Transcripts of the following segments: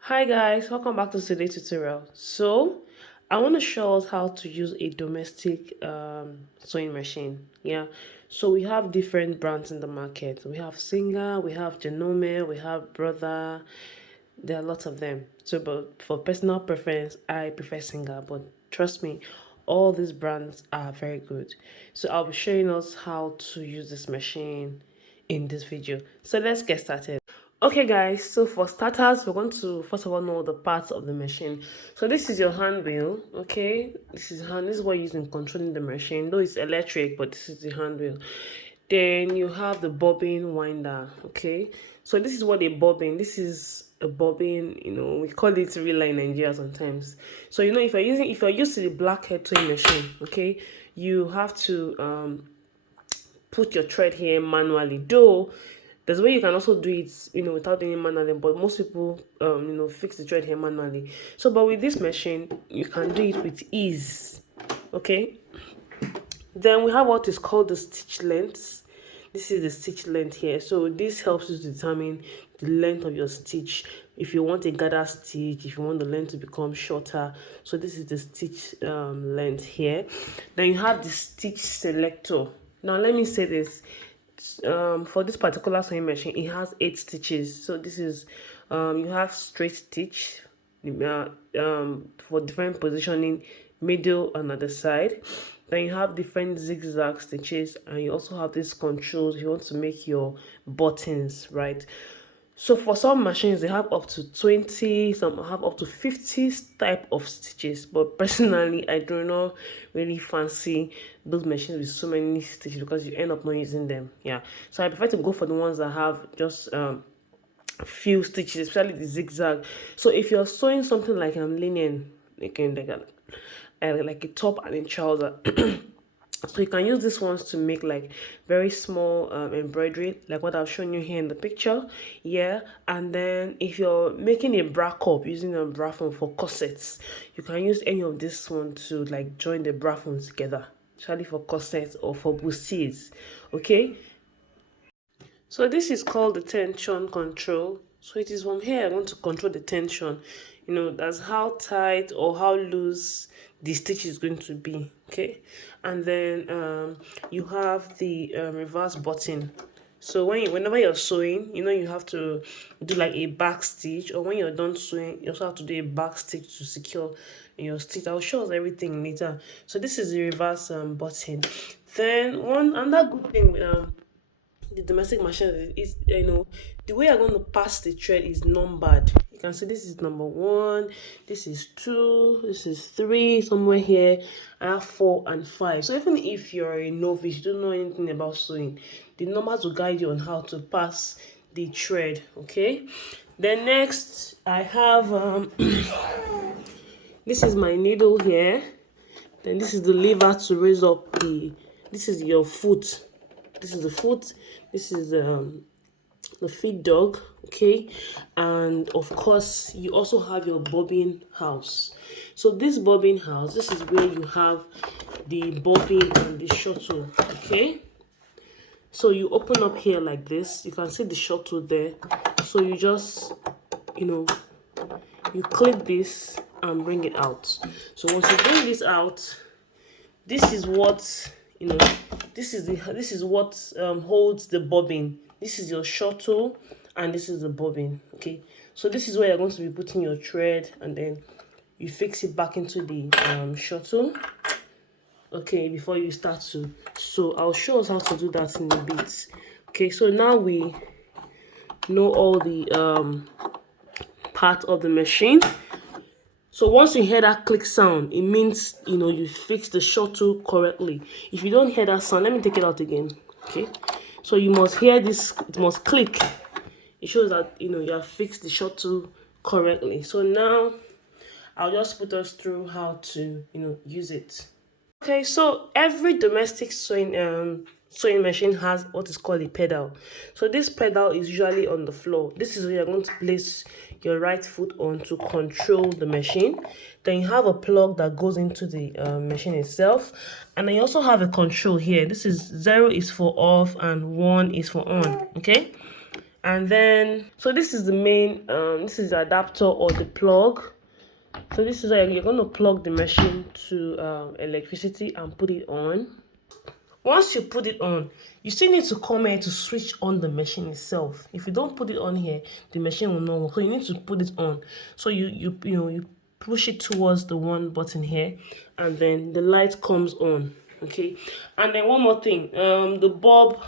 Hi guys, welcome back to today's tutorial. I want to show us how to use a domestic sewing machine. Yeah, so we have different brands in the market. We have Singer, we have Genome, we have Brother. There are lots of them. But for personal preference, I prefer Singer. But trust me, all these brands are very good. So I'll be showing us how to use this machine in this video. So let's get started. Okay guys, so for starters, we're going to first of all know the parts of the machine. So this is your hand wheel, okay? This is what you use in controlling the machine. Though it's electric, but this is the hand wheel. Then you have the bobbin winder, okay? So this is what a bobbin, this is a bobbin, we call it reel in Nigeria sometimes. So if you're used to the blackhead sewing machine, okay, you have to put your thread here manually. Though there's a way you can also do it, without doing it manually, but most people, fix the thread here manually. So, but with this machine, you can do it with ease. Okay. Then we have what is called the stitch length. This is the stitch length here. So this helps you to determine the length of your stitch. If you want a gather stitch, if you want the length to become shorter. So this is the stitch length here. Then you have the stitch selector. Now let me say this. For this particular sewing machine, it has 8 stitches. So this is you have straight stitch for different positioning, middle and other side. Then you have different zigzag stitches, and you also have these controls if you want to make your buttons, right? So for some machines, they have up to 20, some have up to 50 type of stitches. But personally, I do not really fancy those machines with so many stitches because you end up not using them. Yeah. So I prefer to go for the ones that have just few stitches, especially the zigzag. So if you're sewing something like linen, like a top and a trouser. So you can use these ones to make like very small embroidery, like what I've shown you here in the picture. Yeah. And then if you're making a bra cup using a bra foam for corsets, you can use any of this one to like join the bra foam together, especially for corsets or for bustiers. Okay. So this is called the tension control. So it is from here I want to control the tension. That's how tight or how loose the stitch is going to be. Okay. And then you have the reverse button. So whenever you're sewing, you have to do like a back stitch, or when you're done sewing, you also have to do a back stitch to secure your stitch. I'll show us everything later. So this is the reverse button. Then one another good thing with the domestic machine is, the way I'm going to pass the thread is numbered. You can see this is number 1, this is 2, this is 3, somewhere here I have 4 and 5. So even if you're a novice, you don't know anything about sewing, the numbers will guide you on how to pass the thread. Okay. Then next I have this is my needle here. Then this is the lever to raise up this is your foot. This is the foot. This is the feed dog. Okay. And of course, you also have your bobbin house. So this bobbin house, this is where you have the bobbin and the shuttle. Okay. So you open up here like this. You can see the shuttle there. So you just, you click this and bring it out. So once you bring this out, this is what this is what holds the bobbin. This is your shuttle and this is the bobbin. Okay, so this is where you're going to be putting your thread, and then you fix it back into the shuttle, okay, before you start to sew. I'll show us how to do that in a bit. Okay, so now we know all the part of the machine. So once you hear that click sound, it means you fix the shuttle correctly. If you don't hear that sound, let me take it out again. Okay, so you must hear this, it must click. It shows that you have fixed the shuttle correctly. So now I'll just put us through how to use it. Okay, so every domestic sewing machine has what is called a pedal. So this pedal is usually on the floor. This is where you're going to place your right foot on to control the machine. Then you have a plug that goes into the machine itself, and then you also have a control here. This is 0 is for off and 1 is for on. Okay, And then, so this is the main, this is the adapter or the plug. So this is where you're going to plug the machine to electricity and put it on. Once you put it on, you still need to come here to switch on the machine itself. If you don't put it on here, the machine will not work. So you need to put it on. So you push it towards the one button here, and then the light comes on. Okay, and then one more thing, the bulb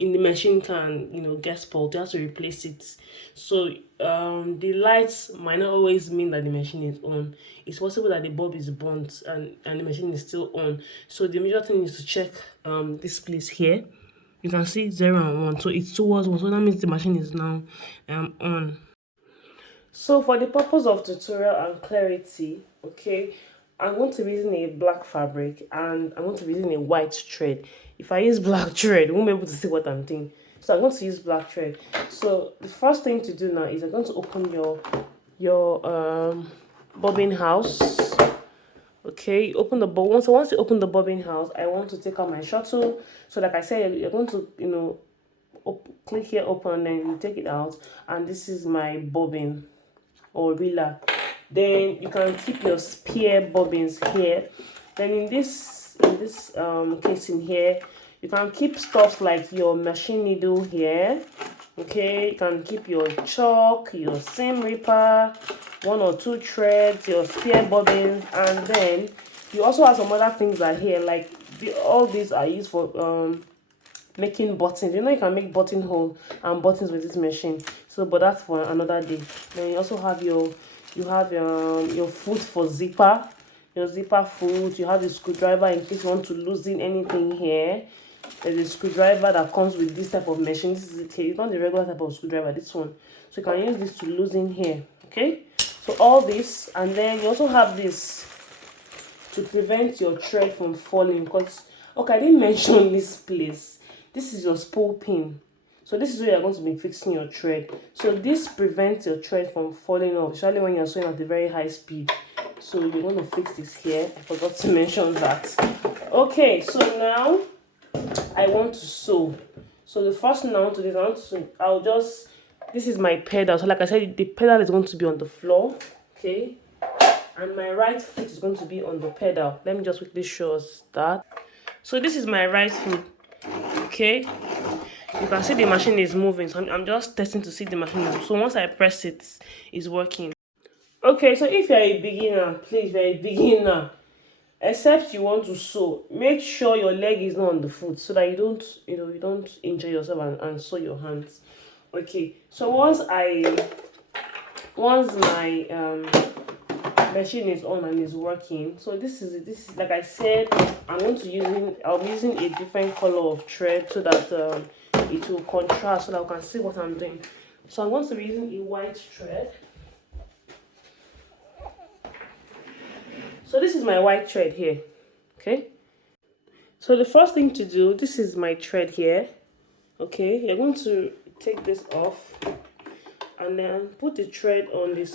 in the machine can get spoiled. You have to replace it. So the lights might not always mean that the machine is on. It's possible that the bulb is burnt and the machine is still on. So the major thing is to check this place here. You can see 0 and 1, so it's towards 1, so that means the machine is now on. So for the purpose of tutorial and clarity, okay, I'm going to be using a black fabric and I'm going to be using a white thread. If I use black thread, you won't be able to see what I'm doing. So I'm going to use black thread. So the first thing to do now is I'm going to open your bobbin house. Okay, open the bobbin. So once you open the bobbin house, I want to take out my shuttle. So like I said, you're going to click here, open, and then you take it out. And this is my bobbin or reeler. Then you can keep your spare bobbins here. Then in this casing here, you can keep stuff like your machine needle here. Okay, you can keep your chalk, your seam ripper, 1 or 2 threads, your spare bobbins, and then you also have some other things that here, like all these are used for making buttons. You can make buttonhole and buttons with this machine. So but that's for another day. Then you also have your foot for zipper, your zipper foot. You have the screwdriver in case you want to loosen anything here. There's a screwdriver that comes with this type of machine. This is it here. It's not the regular type of screwdriver, this one. So you can use this to loosen here. Okay, so all this, and then you also have this to prevent your thread from falling. Because okay, I didn't mention this place. This is your spool pin. So this is where you're going to be fixing your thread. So this prevents your thread from falling off, especially when you're sewing at a very high speed. So you're going to fix this here. I forgot to mention that. Okay, so now I want to sew. So the first thing I want to do is this is my pedal. So like I said, the pedal is going to be on the floor. Okay, and my right foot is going to be on the pedal. Let me just quickly show us that. So this is my right foot. Okay, you can see the machine is moving, so I'm just testing to see the machine move. So once I press it, it's working. Okay, so if you're a beginner, please, you're a beginner, except you want to sew, make sure your leg is not on the foot so that you don't injure yourself and sew your hands. Okay, so once my machine is on and is working, so this is like I said, I'll be using a different color of thread so that it will contrast, so that I can see what I'm doing. So I'm going to be using a white thread. So this is my white thread here. Okay, so the first thing to do, this is my thread here. Okay, you're going to take this off and then put the thread on the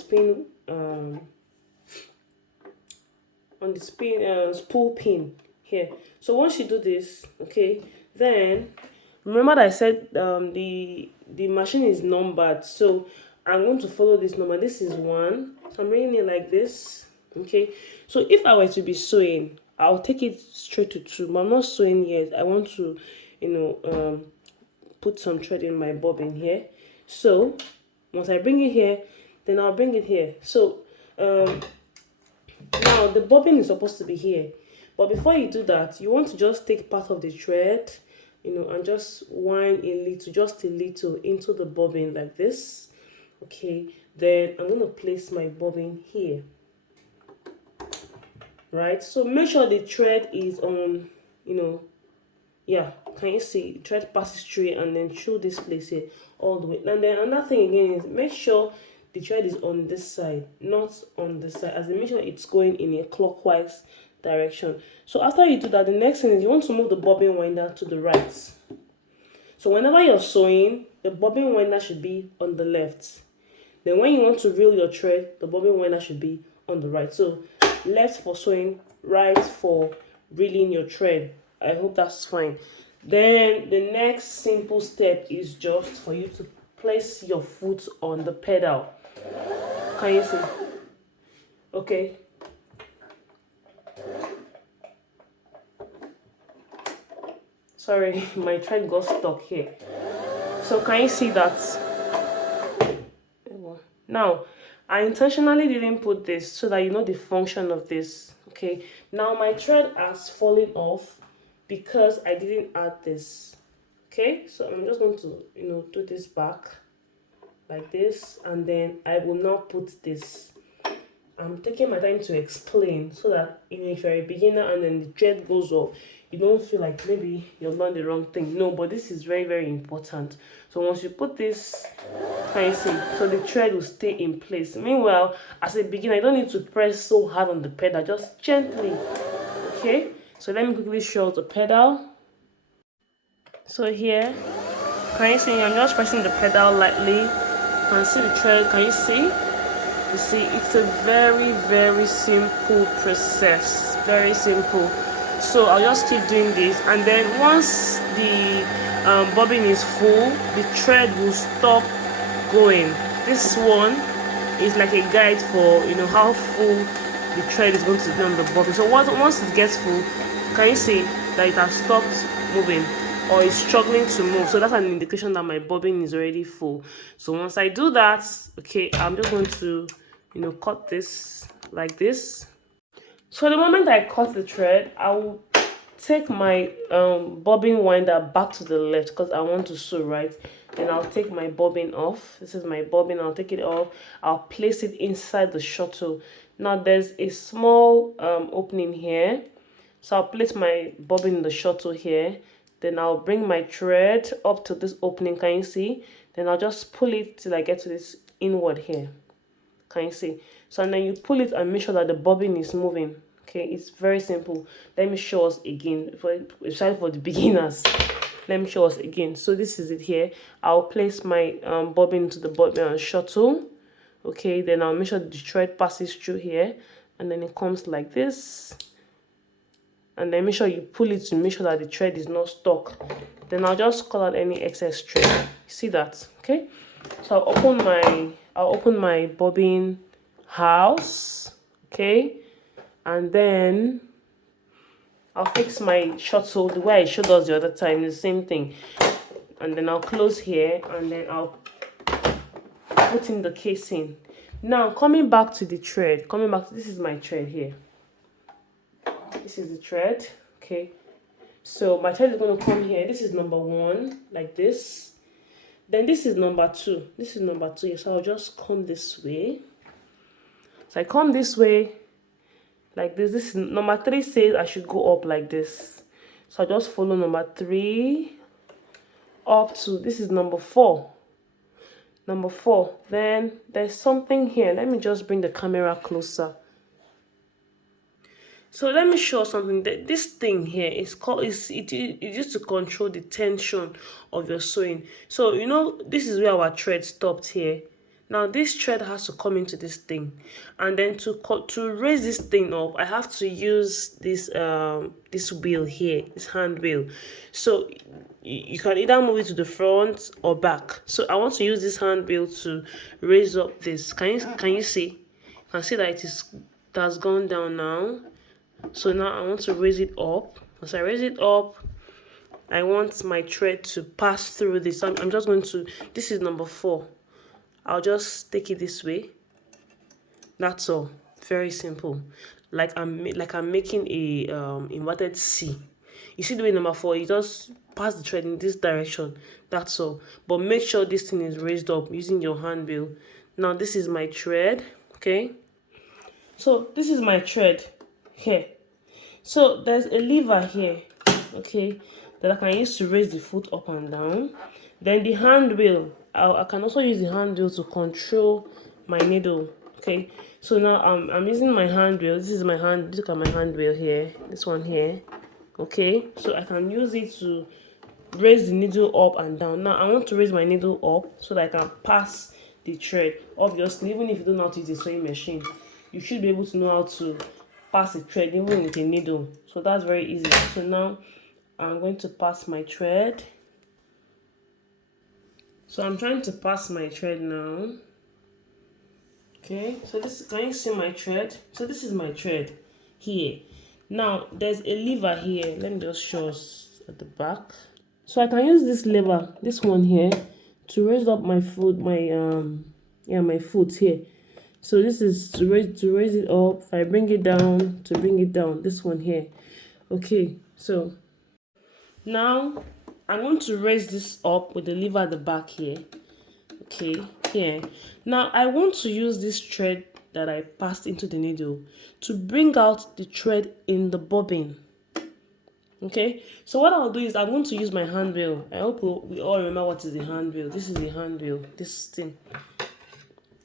spool pin here. So once you do this, okay, then remember that I said the machine is numbered, so I'm going to follow this number. This is 1, so I'm reading it like this. Okay, so if I were to be sewing, I'll take it straight to 2, but I'm not sewing yet. I want to put some thread in my bobbin here. So once I bring it here, then I'll bring it here. So now the bobbin is supposed to be here, but before you do that, you want to just take part of the thread, and just wind just a little into the bobbin like this. Okay, then I'm going to place my bobbin here. Right, so make sure the thread is on, yeah, can you see the thread passes through it and then through this place here all the way. And then another thing again is make sure the thread is on this side, not on this side, as in make sure it's going in a clockwise direction. So after you do that, the next thing is you want to move the bobbin winder to the right. So whenever you're sewing, the bobbin winder should be on the left. Then when you want to reel your thread, the bobbin winder should be on the right. So left for sewing, right for reeling your thread. I hope that's fine. Then the next simple step is just for you to place your foot on the pedal. Can you see? Okay. Sorry, my thread got stuck here. So can you see that? Now, I intentionally didn't put this so that you know the function of this. Okay. Now my thread has fallen off because I didn't add this. Okay. So I'm just going to, do this back like this, and then I will not put this. I'm taking my time to explain so that if you're a beginner and then the thread goes off, you don't feel like maybe you've done the wrong thing. No, but this is very, very important. So once you put this, can you see? So the thread will stay in place. Meanwhile, as a beginner, you don't need to press so hard on the pedal, just gently. Okay, so let me quickly show the pedal. So here, can you see? I'm just pressing the pedal lightly. You can see the thread. Can you see? You see, it's a very, very simple process. Very simple. So I'll just keep doing this, and then once the bobbin is full, the thread will stop going. This one is like a guide for how full the thread is going to be on the bobbin. So once it gets full, can you see that it has stopped moving or is struggling to move? So that's an indication that my bobbin is already full. So once I do that, okay, I'm just going to cut this like this. So the moment I cut the thread, I will take my bobbin winder back to the left because I want to sew, right? Then I'll take my bobbin off. This is my bobbin. I'll take it off. I'll place it inside the shuttle. Now there's a small opening here, so I'll place my bobbin in the shuttle here. Then I'll bring my thread up to this opening. Can you see? Then I'll just pull it till I get to this inward here. Can you see? So and then you pull it and make sure that the bobbin is moving. Okay, it's very simple. Let me show us again, especially for the beginners. Let me show us again. So this is it here. I'll place my bobbin into the bobbin shuttle. Okay, then I'll make sure the thread passes through here, and then it comes like this. And then make sure you pull it to make sure that the thread is not stuck. Then I'll just cut out any excess thread. You see that? Okay. So I'll open my bobbin house. Okay. And then I'll fix my shuttle the way I showed us the other time, the same thing. And then I'll close here, and then I'll put in the casing. Now coming back to the thread, this is my thread here. This is the thread. Okay, so my thread is going to come here. This is number 1, like this. Then this is number 2. This is number 2. So I'll just come this way. So I come this way like this. This is number 3 says I should go up like this. So I just follow number 3 up to, this is number 4. Number 4. Then there's something here. Let me just bring the camera closer. So let me show something. That this thing here is called it used to control the tension of your sewing. So this is where our thread stopped here. Now this thread has to come into this thing, and then to raise this thing up, I have to use this this wheel here, this hand wheel. So you can either move it to the front or back. So I want to use this hand wheel to raise up this. Can you see? You can see that it has gone down now. So now I want to raise it up. As I raise it up, I want my thread to pass through this. I'm just going to, this is number 4. I'll just take it this way. That's all. Very simple. Like I'm making a inverted C. You see the way number 4, you just pass the thread in this direction. That's all. But make sure this thing is raised up using your hand wheel. Now this is my thread. Okay. So this is my thread here. So there's a lever here, okay, that I can use to raise the foot up and down. Then the hand wheel, I can also use the hand wheel to control my needle. Okay, so now I'm using my hand wheel. This is my hand. Look at my hand wheel here. This one here. Okay, so I can use it to raise the needle up and down. Now I want to raise my needle up so that I can pass the thread. Obviously, even if you don't know how to use a sewing machine, you should be able to know how to pass the thread even with a needle. So that's very easy. So now I'm going to pass my thread. So I'm trying to pass my thread now. Okay, so this, can you see my thread? So this is my thread here. Now there's a lever here. Let me just show us at the back. So I can use this lever, this one here, to raise up my foot, my foot here. So this is to raise it up. If I bring it down, to bring it down, this one here. Okay, so now I'm going to raise this up with the lever at the back here. Okay, here. Now I want to use this thread that I passed into the needle to bring out the thread in the bobbin. Okay, so what I'll do is I'm going to use my hand wheel. I hope we all remember what is the hand wheel. This is the hand wheel. This thing.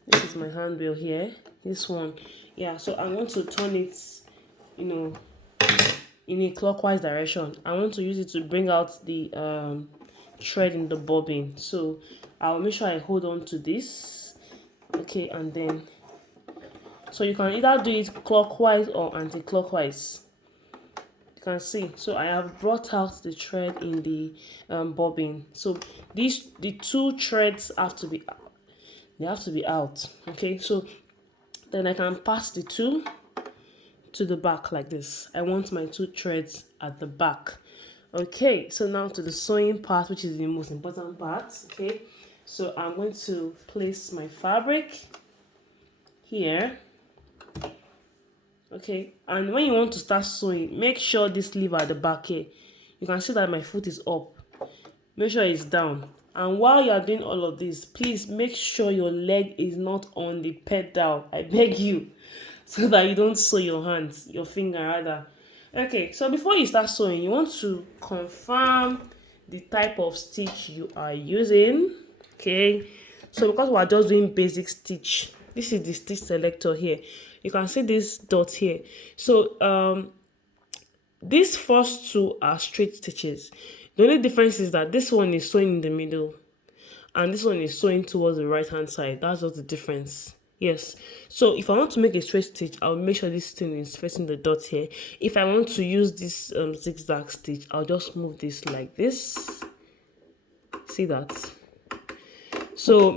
This is my hand wheel here. This one. Yeah, so I'm going to turn it, in a clockwise direction. I want to use it to bring out the thread in the bobbin. So I'll make sure I hold on to this. Okay, and then so you can either do it clockwise or anti-clockwise. You can see. So I have brought out the thread in the bobbin. So the two threads have to be out. Okay, so then I can pass the two to the back like this. I want my two threads at the back. Okay, so now to the sewing part, which is the most important part. Okay, so I'm going to place my fabric here. Okay, and when you want to start sewing, make sure this lever at the back here, you can see that my foot is up. Make sure it's down. And while you are doing all of this, please make sure your leg is not on the pedal. I beg you, so that you don't sew your hands, your finger rather. Okay, so before you start sewing, you want to confirm the type of stitch you are using. Okay, so because we are just doing basic stitch, this is the stitch selector here. You can see this dot here. So these first two are straight stitches. The only difference is that this one is sewing in the middle and this one is sewing towards the right hand side. That's just the difference. Yes, so if I want to make a straight stitch, I'll make sure this thing is facing the dot here. If I want to use this zigzag stitch, I'll just move this like this. See that? So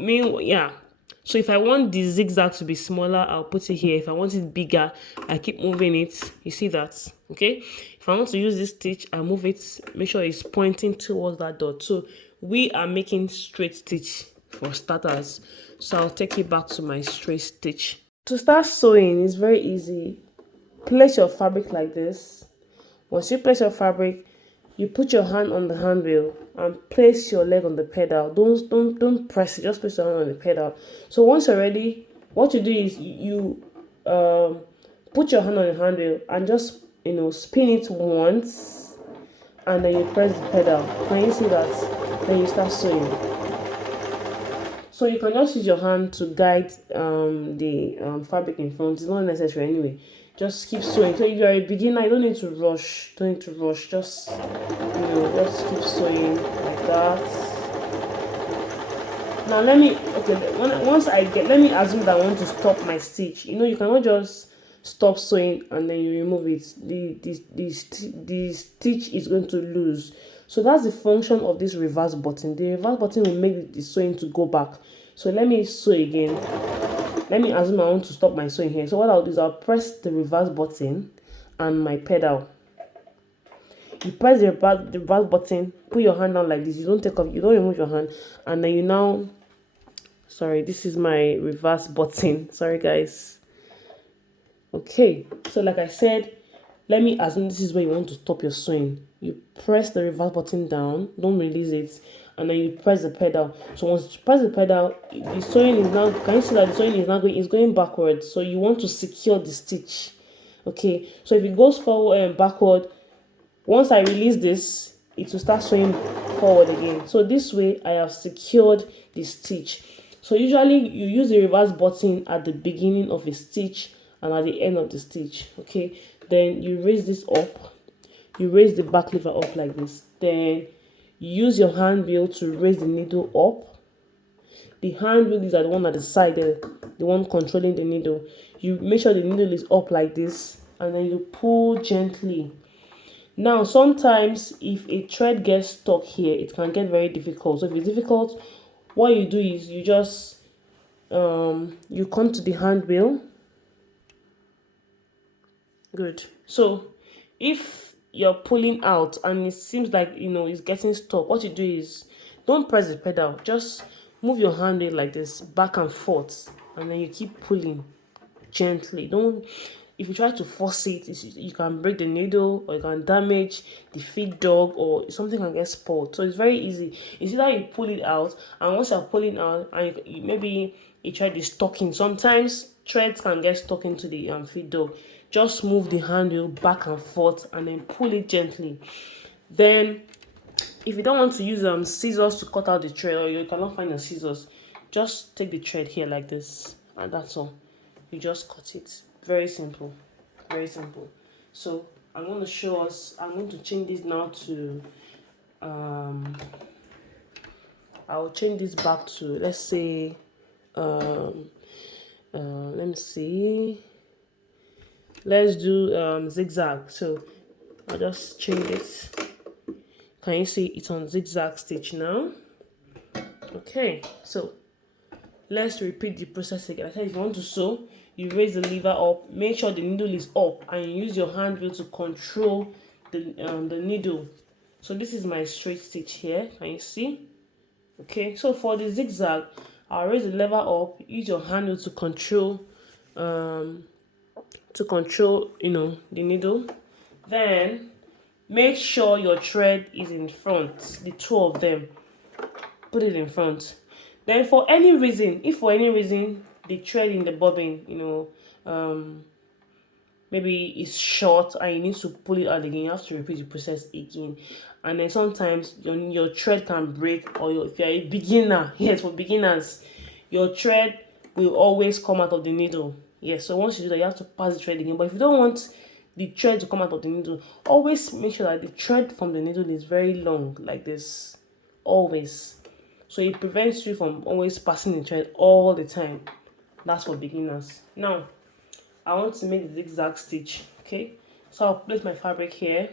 so if I want the zigzag to be smaller, I'll put it here. If I want it bigger, I keep moving it. You see that? Okay, if I want to use this stitch, I move it, make sure it's pointing towards that dot. So we are making straight stitch for starters. So I'll take it back to my straight stitch. To start sewing, it's very easy. Place your fabric like this. Once you place your fabric, you put your hand on the hand wheel and place your leg on the pedal. Don't press it, just place your hand on the pedal. So once you're ready, what you do is you put your hand on the hand wheel and just spin it once, and then you press the pedal. Can you see that? Then you start sewing. So you can just use your hand to guide the fabric in front. It's not necessary anyway. Just keep sewing. So if you're a beginner, you don't need to rush. Just just keep sewing like that. Now let me assume that I want to stop my stitch. You cannot just stop sewing and then you remove it. The stitch is going to lose. So that's the function of this reverse button. The reverse button will make the sewing to go back. So let me sew again. Let me assume I want to stop my sewing here. So what I'll do is I'll press the reverse button and my pedal. You press the reverse button, put your hand down like this. You don't remove your hand, and then sorry, this is my reverse button. Sorry guys. Okay, so like I said, let me assume this is where you want to stop your sewing. You press the reverse button down, don't release it, and then you press the pedal. So once you press the pedal, the sewing is now, can you see that the sewing is going backwards? So you want to secure the stitch. Okay, so if it goes forward and backward, once I release this, it will start sewing forward again. So this way I have secured the stitch. So usually you use the reverse button at the beginning of a stitch and at the end of the stitch. Okay, then you raise this up, you raise the back lever up like this, then you use your hand wheel to raise the needle up. The hand wheel is at the one at the side, the one controlling the needle. You make sure the needle is up like this, and then you pull gently. Now sometimes if a thread gets stuck here, it can get very difficult. So if it's difficult, what you do is you just you come to the hand wheel. Good. So if you're pulling out and it seems like it's getting stuck, what you do is don't press the pedal, just move your hand wheel like this back and forth, and then you keep pulling gently. Don't If you try to force it, you can break the needle, or you can damage the feed dog, or something can get spoiled. So it's very easy. It's either you pull it out, and once you're pulling out and maybe you try the stocking, sometimes threads can get stuck into the feed dog. Just move the handle back and forth and then pull it gently. Then if you don't want to use scissors to cut out the thread, or you cannot find the scissors, just take the thread here like this, and that's all. You just cut it. Very simple. Very simple. So I'm going to show us. I'm going to change this now to I'll change this back to, let's say, let me see, let's do zigzag. So I'll just change it. Can you see it's on zigzag stitch now? Okay, so let's repeat the process again. I said if you want to sew, you raise the lever up, make sure the needle is up, and you use your hand wheel to control the needle. So this is my straight stitch here. Can you see? Okay, so for the zigzag, I'll raise the lever up, use your hand wheel to control the needle. Then make sure your thread is in front, the two of them. Put it in front. Then if for any reason the thread in the bobbin, maybe it's short and you need to pull it out again, you have to repeat the process again. And then sometimes your thread can break, or if you're a beginner, yes, for beginners, your thread will always come out of the needle. Yes, so once you do that, you have to pass the thread again. But if you don't want the thread to come out of the needle, always make sure that the thread from the needle is very long, like this, always. So it prevents you from always passing the thread all the time. That's for beginners. Now, I want to make the zigzag stitch. Okay, so I'll place my fabric here.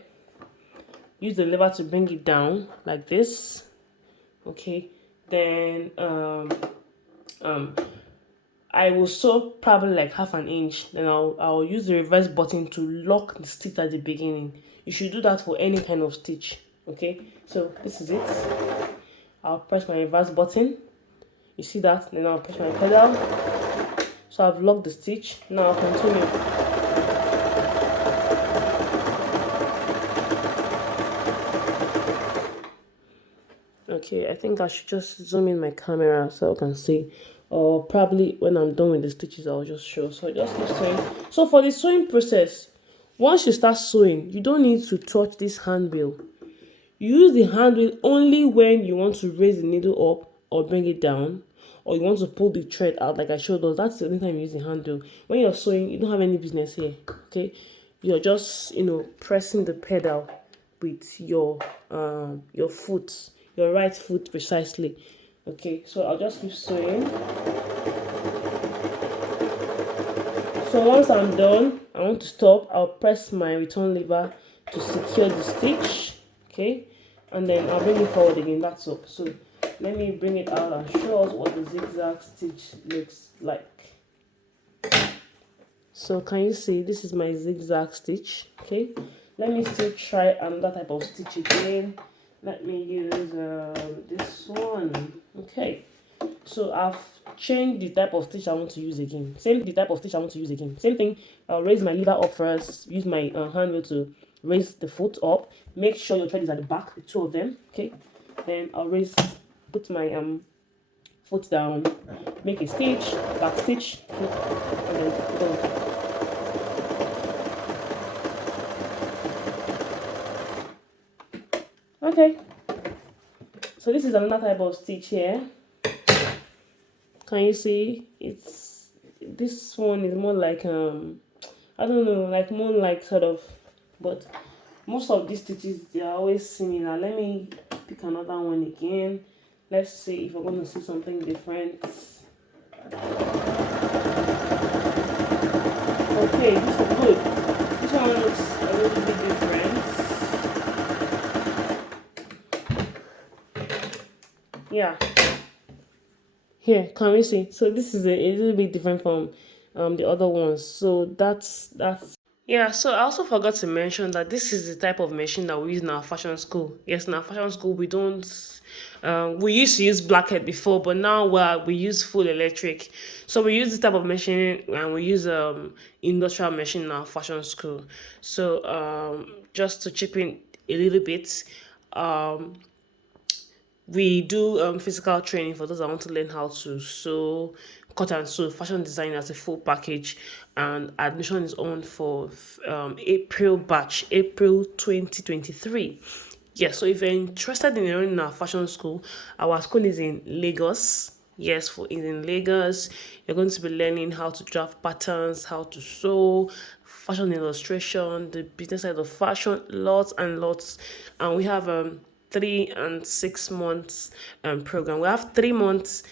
Use the lever to bring it down like this. Okay, then I will sew probably like half an inch. Then I'll use the reverse button to lock the stitch at the beginning. You should do that for any kind of stitch. Okay, so this is it. I'll press my reverse button. You see that? Then I'll press my pedal. So I've locked the stitch. Now I'll continue. Okay, I think I should just zoom in my camera so I can see. Or probably when I'm done with the stitches, I'll just show. So just keep sewing. So for the sewing process, once you start sewing, you don't need to touch this hand wheel. You use the hand wheel only when you want to raise the needle up or bring it down, or you want to pull the thread out like I showed us. That's the only time you use the hand wheel. When you're sewing, you don't have any business here. Okay, you're just pressing the pedal with your foot, your right foot precisely. Okay, so I'll just keep sewing. So once I'm done, I want to stop. I'll press my return lever to secure the stitch. Okay, and then I'll bring it forward again. That's all. So let me bring it out and show us what the zigzag stitch looks like. So can you see this is my zigzag stitch? Okay, let me still try another type of stitch again. Let me use this one. Okay, so I've changed the type of stitch I want to use again. Same thing. I'll raise my lever up first. Use my hand wheel to raise the foot up. Make sure your thread is at the back, the two of them. Okay, then I'll put my foot down, make a stitch, back stitch, and then go. Okay, so this is another type of stitch here. Can you see? This one is more like I don't know, like more like sort of, but most of these stitches, they are always similar. Let me pick another one again. Let's see if we're going to see something different. Okay, this is good. This one looks a little bit different. Yeah. Here, can we see? So this is a little bit different from the other ones. So that's yeah. So I also forgot to mention that this is the type of machine that we use in our fashion school. Yes, in our fashion school we don't. We used to use blackhead before, but now we use full electric. So we use this type of machine and we use industrial machine in our fashion school. So just to chip in a little bit, um, we do physical training for those that want to learn how to sew, cut and sew, fashion design as a full package, and admission is on for April batch, April 2023. Yes, so if you're interested in enrolling in our fashion school, our school is in Lagos. Yes, for is in Lagos. You're going to be learning how to draft patterns, how to sew, fashion illustration, the business side of fashion, lots and lots. And we have 3 and 6 months program. We have 3 months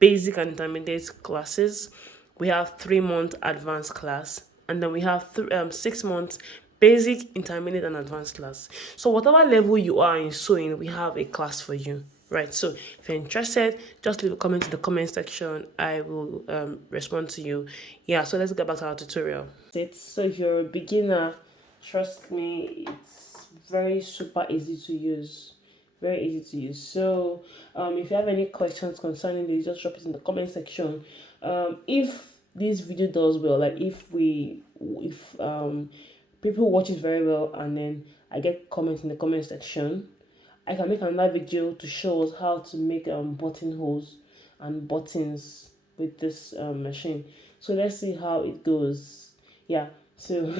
basic and intermediate classes. We have 3 month advanced class, and then we have 6 months basic, intermediate, and advanced class. So whatever level you are in sewing, we have a class for you. Right. So if you're interested, just leave a comment in the comment section. I will respond to you. Yeah. So let's get back to our tutorial. So if you're a beginner, trust me, it's very super easy to use. Very easy to use. So if you have any questions concerning this, just drop it in the comment section. If this video does well, like if people watch it very well and then I get comments in the comment section, I can make another video to show us how to make buttonholes and buttons with this machine. So let's see how it goes. Yeah. So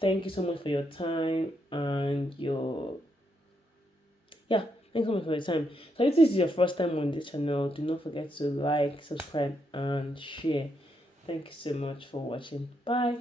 thank you so much for your time and your yeah. Thanks so much for your time. So if this is your first time on this channel, do not forget to like, subscribe, and share. Thank you so much for watching. Bye.